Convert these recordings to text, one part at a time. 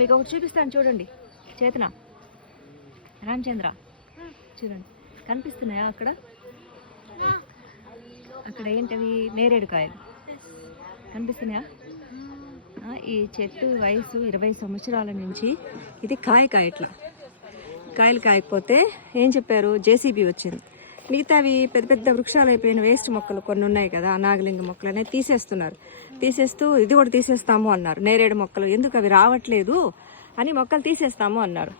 మీకు ఒకటి చూపిస్తాను చూడండి. చేతన రామచంద్ర చూడండి, కనిపిస్తున్నాయా అక్కడ? అక్కడ ఏంటవి? నేరేడు కాయలు కనిపిస్తున్నాయా? ఈ చెట్టు వయసు 20 సంవత్సరాల నుంచి ఇది కాయట్లా. కాయలు కాయకపోతే ఏం చెప్పారు, జేసీబీ వచ్చింది. మిగతావి పెద్ద పెద్ద వృక్షాలు అయిపోయిన వేస్ట్ మొక్కలు కొన్ని ఉన్నాయి కదా, నాగలింగ మొక్కలు అనేది తీసేస్తూ ఇది కూడా తీసేస్తాము అన్నారు. నేరేడు మొక్కలు ఎందుకు అవి రావట్లేదు అని మొక్కలు తీసేస్తాము అన్నారు.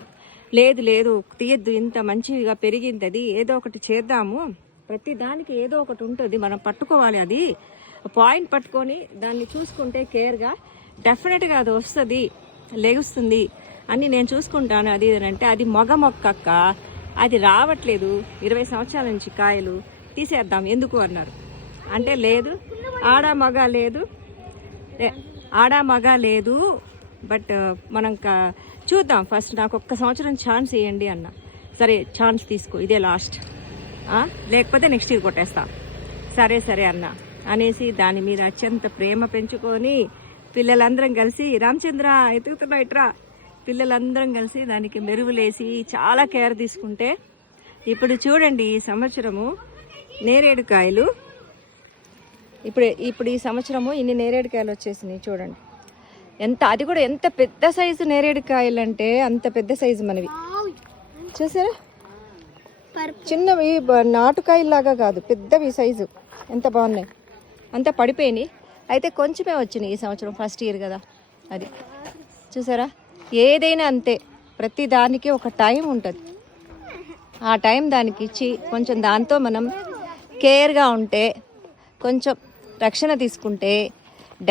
లేదు తీయద్దు, ఇంత మంచిగా పెరిగింది, ఏదో ఒకటి చేద్దాము, ప్రతి దానికి ఏదో ఒకటి ఉంటుంది, మనం పట్టుకోవాలి, అది పాయింట్ పట్టుకొని దాన్ని చూసుకుంటే కేర్గా డెఫినెట్గా అది వస్తుంది, లెగుస్తుంది అని నేను చూసుకుంటాను. అది అంటే అది మగ మొక్క, అది రావట్లేదు, 20 సంవత్సరాల నుంచి కాయలు తీసేద్దాం ఎందుకు అన్నారు. అంటే లేదు, ఆడ మగ లేదు, బట్ మనం చూద్దాం, ఫస్ట్ నాకు ఒక్క సంవత్సరం ఛాన్స్ ఇవ్వండి అన్న. సరే ఛాన్స్ తీసుకో, ఇదే లాస్ట్, లేకపోతే నెక్స్ట్ ఇయర్ కొట్టేస్తా. సరే అన్న అనేసి దాని మీద అత్యంత ప్రేమ పెంచుకొని పిల్లలందరం కలిసి, రామచంద్ర ఎతుకుతున్నా ఇట్రా, పిల్లలందరం కలిసి దానికి మెరుగులేసి చాలా కేర్ తీసుకుంటే ఇప్పుడు చూడండి ఈ సంవత్సరము నేరేడు కాయలు, ఇప్పుడు ఈ సంవత్సరము ఇన్ని నేరేడు కాయలు వచ్చేసినాయి చూడండి. అది కూడా ఎంత పెద్ద సైజు నేరేడు కాయలు అంటే అంత పెద్ద సైజు మనవి, చూసారా? చిన్నవి నాటుకాయలాగా కాదు, పెద్దవి సైజు, ఎంత బాగున్నాయి. అంతా పడిపోయినాయి, అయితే కొంచెమే వచ్చినాయి ఈ సంవత్సరం, ఫస్ట్ ఇయర్ కదా. అది చూసారా, ఏదైనా అంతే, ప్రతి దానికి ఒక టైం ఉంటుంది. ఆ టైం దానికి ఇచ్చి కొంచెం దాంతో మనం కేర్గా ఉంటే, కొంచెం రక్షణ తీసుకుంటే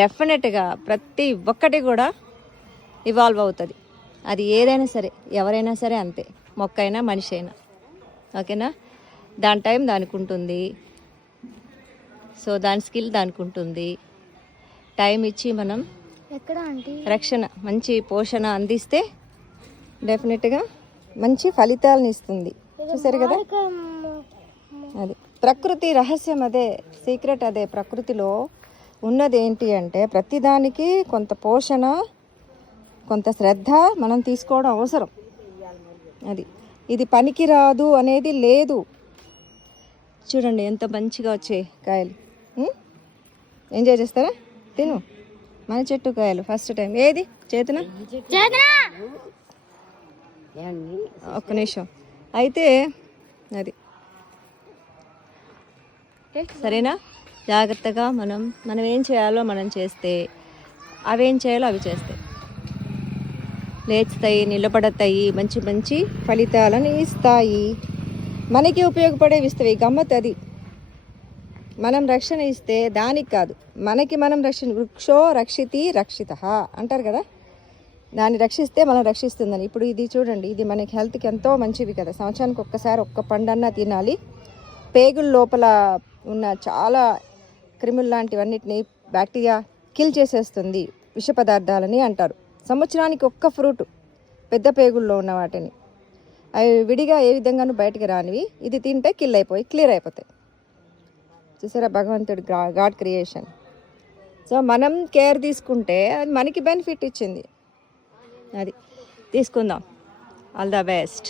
డెఫినెట్గా ప్రతి ఒక్కటి కూడా ఇవాల్వ్ అవుతుంది. అది ఏదైనా సరే, ఎవరైనా సరే అంతే, మొక్క అయినా మనిషి అయినా, ఓకేనా? దాని టైం దానికి ఉంటుంది, సో దాని స్కిల్ దానికి ఉంటుంది. టైం ఇచ్చి మనం రక్షణ, మంచి పోషణ అందిస్తే డెఫినెట్గా మంచి ఫలితాలను ఇస్తుంది. చూసారు కదా, అది ప్రకృతి రహస్యం, అదే సీక్రెట్, అదే ప్రకృతిలో ఉన్నది ఏంటి అంటే ప్రతిదానికి కొంత పోషణ, కొంత శ్రద్ధ మనం తీసుకోవడం అవసరం. ఇది పనికి రాదు అనేది లేదు. చూడండి ఎంత మంచిగా వచ్చాయి కాయలు, ఎంజాయ్ చేస్తారా? తిను, మన చెట్టు కాయలు ఫస్ట్ టైం. ఏది చేతన, ఒక్క నిమిషం అయితే, అది సరేనా? జాగ్రత్తగా మనం ఏం చేయాలో మనం చేస్తే, అవేం చేయాలో అవి చేస్తాయి, లేచుతాయి, నిలబడతాయి, మంచి మంచి ఫలితాలను ఇస్తాయి, మనకి ఉపయోగపడేవి ఇస్తాయి. గమ్మత్ అది, మనం రక్షణ ఇస్తే దానికి కాదు, మనకి మనం రక్షణ. వృక్షో రక్షితి రక్షిత అంటారు కదా, దాన్ని రక్షిస్తే మనం రక్షిస్తుందని. ఇప్పుడు ఇది చూడండి, ఇది మనకి హెల్త్కి ఎంతో మంచిది కదా. సంవత్సరానికి ఒక్కసారి ఒక్క పండన్నా తినాలి. పేగుల లోపల ఉన్న చాలా క్రిములు లాంటివన్నిటిని బ్యాక్టీరియా కిల్ చేసేస్తుంది, విష పదార్థాలని అంటారు. సంవత్సరానికి ఒక్క ఫ్రూట్, పెద్ద పేగుల్లో ఉన్న వాటిని, అవి విడిగా ఏ విధంగానూ బయటకు రానివి, ఇది తింటే క్లియర్ అయిపోతాయి. చూసారా, భగవంతుడు గాడ్ క్రియేషన్. సో మనం కేర్ తీసుకుంటే అది మనకి బెనిఫిట్ ఇచ్చింది. అది తీసుకుందాం. All the best.